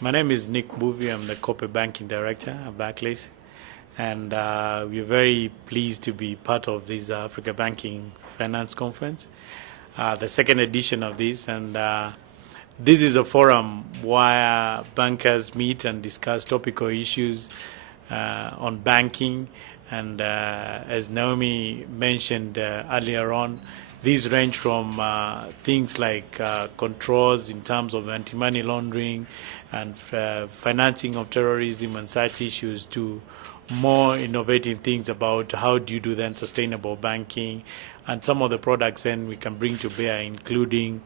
My name is Nick Bouvi. I'm the Corporate Banking Director at Barclays. And we're very pleased to be part of this Africa Banking Finance Conference, the second edition of this. And this is a forum where bankers meet and discuss topical issues on banking. And as Naomi mentioned earlier on, these range from things like controls in terms of anti-money laundering and financing of terrorism and such issues to more innovative things about how do you do then sustainable banking and some of the products then we can bring to bear, including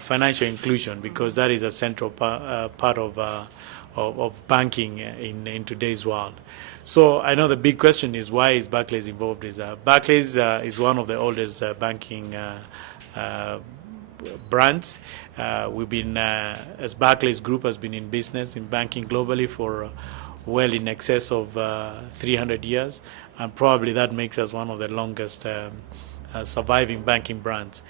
financial inclusion, because that is a central part of banking in today's world. So I know the big question is, why is Barclays involved? Barclays is one of the oldest banking brands. We've been, as Barclays Group, has been in business in banking globally for well in excess of 300 years, and probably that makes us one of the longest surviving banking brands.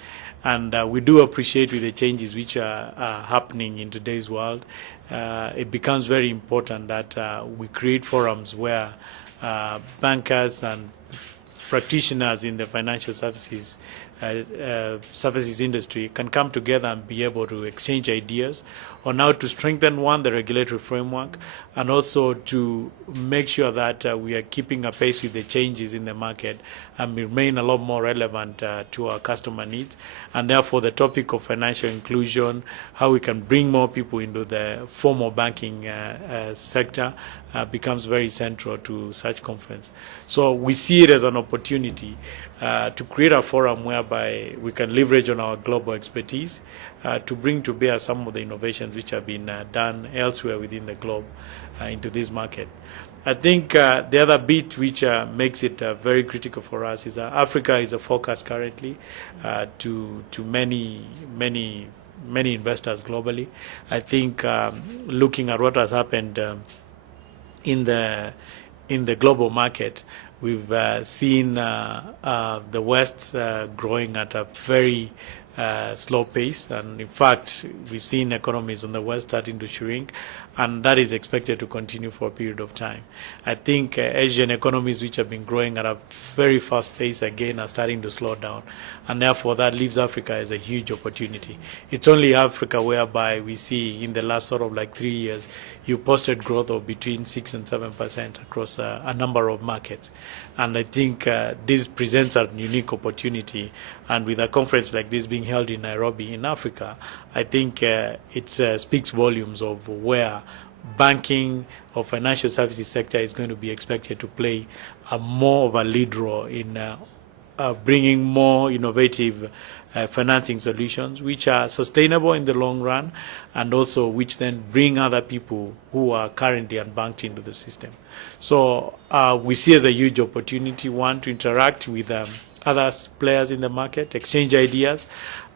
And we do appreciate with the changes which are happening in today's world, it becomes very important that we create forums where bankers and practitioners in the financial services industry can come together and be able to exchange ideas on how to strengthen, one, the regulatory framework, and also to make sure that we are keeping a pace with the changes in the market and remain a lot more relevant to our customer needs. And therefore, the topic of financial inclusion, how we can bring more people into the formal banking sector, becomes very central to such conference. So we see it as an opportunity to create a forum whereby we can leverage on our global expertise to bring to bear some of the innovations which have been done elsewhere within the globe into this market. I think the other bit which makes it very critical for us is that Africa is a focus currently to many investors globally. I think looking at what has happened in the global market, we've seen the West growing at a very slow pace, and in fact we've seen economies in the West starting to shrink, and that is expected to continue for a period of time. I think Asian economies, which have been growing at a very fast pace again, are starting to slow down, and therefore that leaves Africa as a huge opportunity. It's only Africa whereby we see in the last sort of like 3 years you posted growth of between 6 and 7% across a number of markets, and I think this presents a unique opportunity. And with a conference like this being held in Nairobi in Africa, I think it speaks volumes of where banking or financial services sector is going to be expected to play more of a lead role in bringing more innovative financing solutions which are sustainable in the long run, and also which then bring other people who are currently unbanked into the system. So we see as a huge opportunity, one, to interact with other players in the market, exchange ideas,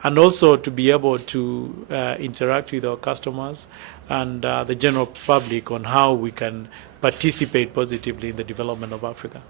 and also to be able to interact with our customers and the general public on how we can participate positively in the development of Africa.